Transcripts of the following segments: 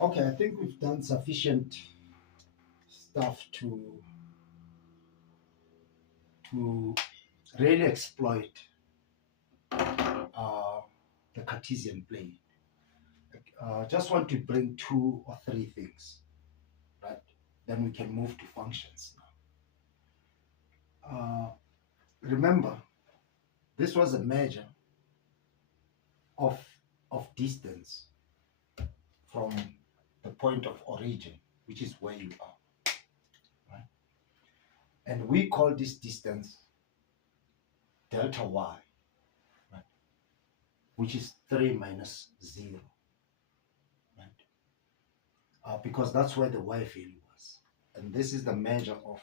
Okay, I think we've done sufficient stuff to really exploit uh, the Cartesian plane. Just want to bring two or three things, right? Then we can move to functions now. Remember, this was a measure of distance from the point of origin, which is where you are, right? And we call this distance delta y, right? Which is 3 minus 0, right? Because that's where the y value was. And this is the measure of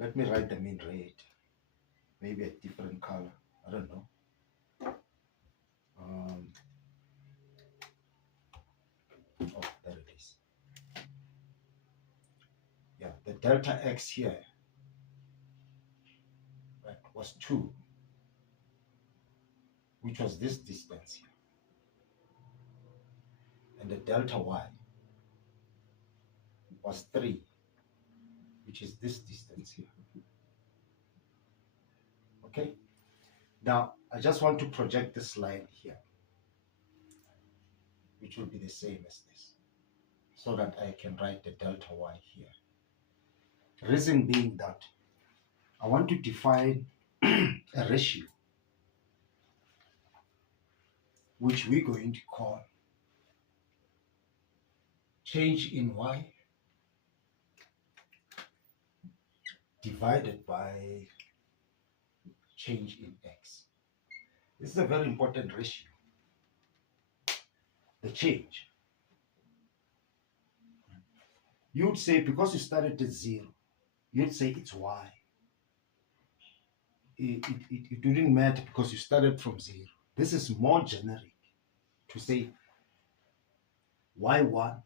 let me write them in red, maybe a different color, I don't know. Oh, there it is. Yeah, the delta x here, right, was 2, which was this distance here. And the delta y was 3, which is this distance here. Okay? Now, I just want to project this line here, which will be the same as this, so that I can write the delta y here. Reason being that I want to define a ratio, which we're going to call change in y divided by change in x. This is a very important ratio. The change. You'd say, because you started at 0, you'd say it's y. It didn't matter because you started from 0. This is more generic to say y1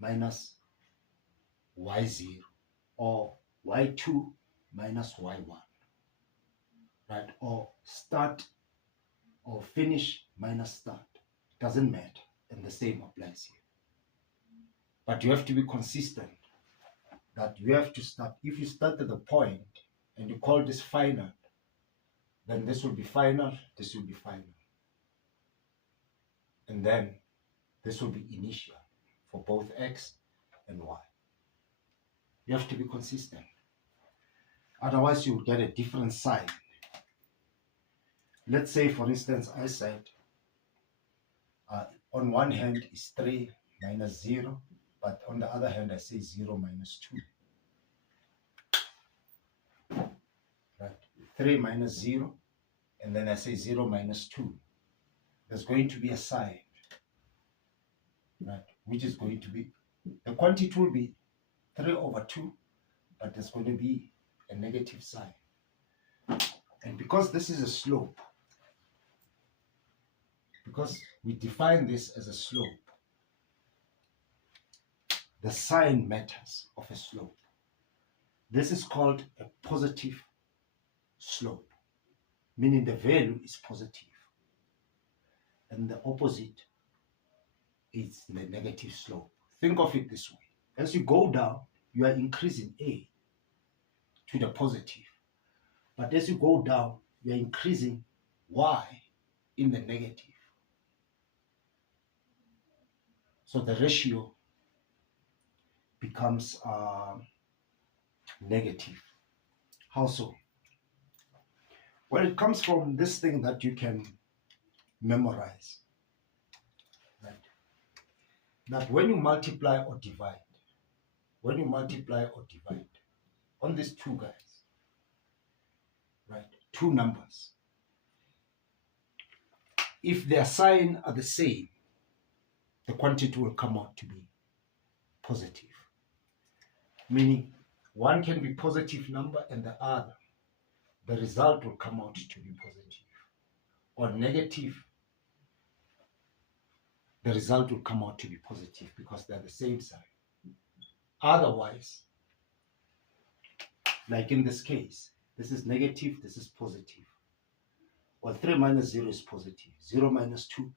minus y0 or y2 minus y1, right? Or start or finish minus start. Doesn't matter, and the same applies here. But you have to be consistent, that you have to start. If you start at the point and you call this final, then this will be final, this will be final. And then this will be initial for both x and y. You have to be consistent. Otherwise, you will get a different sign. Let's say, for instance, I said on one hand is 3 minus 0, but on the other hand, I say 0 minus 2. Right? 3 minus 0, and then I say 0 minus 2. There's going to be a sign, right? Which is going to be, the quantity will be 3 over 2, but there's going to be a negative sign. And because this is a slope, because we define this as a slope, the sign matters of a slope. This is called a positive slope, meaning the value is positive, and the opposite is the negative slope. Think of it this way. As you go down, you are increasing A to the positive. But as you go down, you are increasing Y in the negative. So the ratio becomes negative. How so? Well, it comes from this thing that you can memorize. Right? That when you multiply or divide on these two guys, right, two numbers, if their sign are the same, the quantity will come out to be positive. Meaning one can be positive number and the other, the result will come out to be positive. Or negative, the result will come out to be positive because they're the same sign. Otherwise, like in this case, this is negative, this is positive. Well, 3 minus 0 is positive. 0 minus 2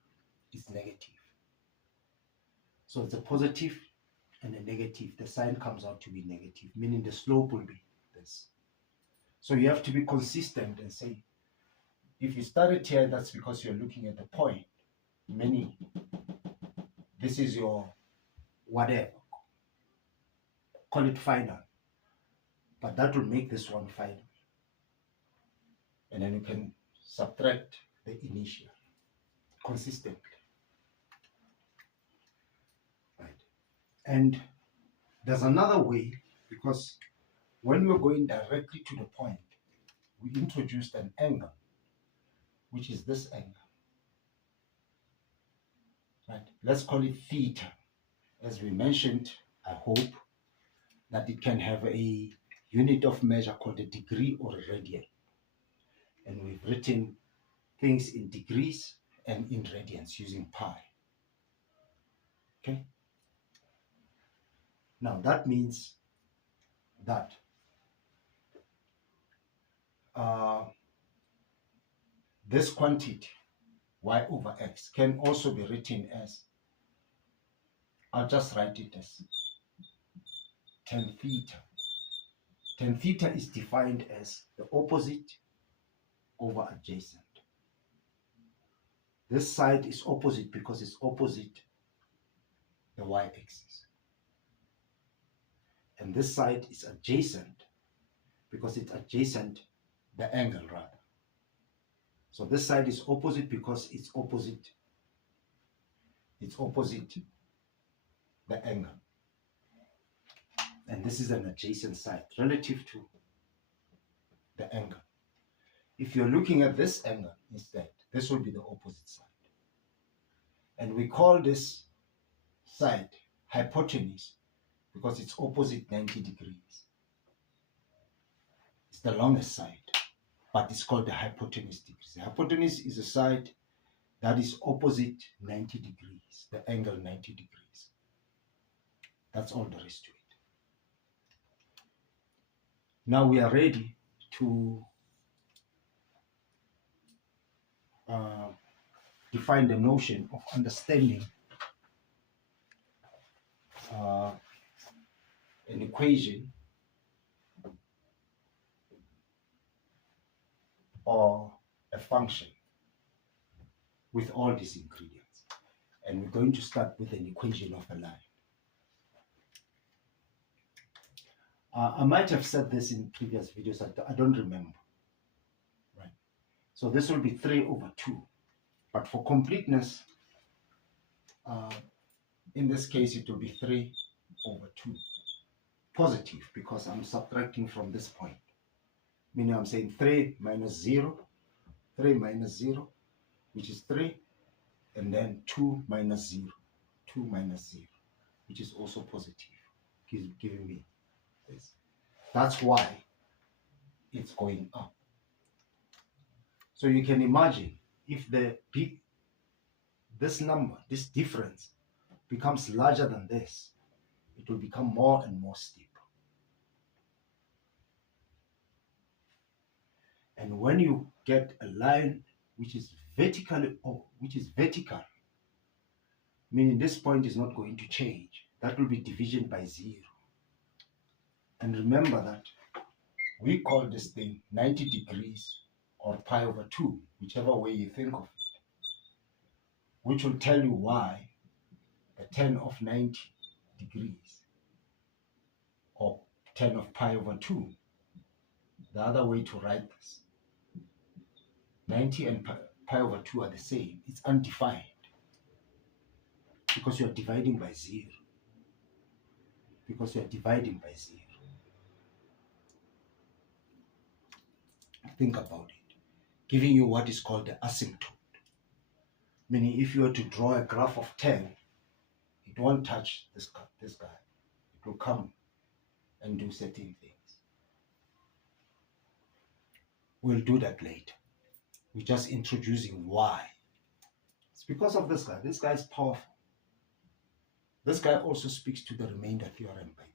is negative. So it's a positive and a negative. The sign comes out to be negative, meaning the slope will be this. So you have to be consistent and say, if you started here, that's because you're looking at the point, meaning this is your whatever, call it final, but that will make this one final. And then you can subtract the initial consistently. Right. And there's another way, because when we're going directly to the point, we introduced an angle, which is this angle. Right? Let's call it theta. As we mentioned, I hope that it can have a unit of measure called a degree or a radian. And we've written things in degrees and in radians using pi. Okay? Now that means that this quantity, y over x, can also be written as, I'll just write it as tan theta. Tan theta is defined as the opposite over adjacent. This side is opposite because it's opposite the y-axis. And this side is adjacent because it's adjacent the angle rather. So this side is opposite because it's opposite the angle. And this is an adjacent side relative to the angle. If you're looking at this angle instead, this will be the opposite side. And we call this side hypotenuse because it's opposite 90 degrees. It's the longest side, but it's called the hypotenuse degrees. The hypotenuse is a side that is opposite 90 degrees, the angle 90 degrees. That's all there is to it. Now we are ready to define the notion of understanding an equation or a function with all these ingredients. And we're going to start with an equation of a line. I might have said this in previous videos, I don't remember. Right? So this will be 3 over 2. But for completeness, in this case, it will be 3 over 2. Positive, because I'm subtracting from this point. Meaning I'm saying 3 minus 0, 3 minus 0, which is 3, and then 2 minus 0, 2 minus 0, which is also positive, giving me this. That's why it's going up. So you can imagine if this number, this difference, becomes larger than this, it will become more and more steep. And when you get a line which is vertical, meaning this point is not going to change, that will be division by 0. And remember that we call this thing 90 degrees or pi over 2, whichever way you think of it, which will tell you why the tan of 90 degrees or tan of pi over 2, the other way to write this, 90 and pi over 2 are the same. It's undefined because you are dividing by 0. Because you are dividing by 0. Think about it. Giving you what is called the asymptote. Meaning if you were to draw a graph of 10, it won't touch this guy. It will come and do certain things. We'll do that later. We're just introducing why. It's because of this guy. This guy is powerful. This guy also speaks to the remainder theorem, by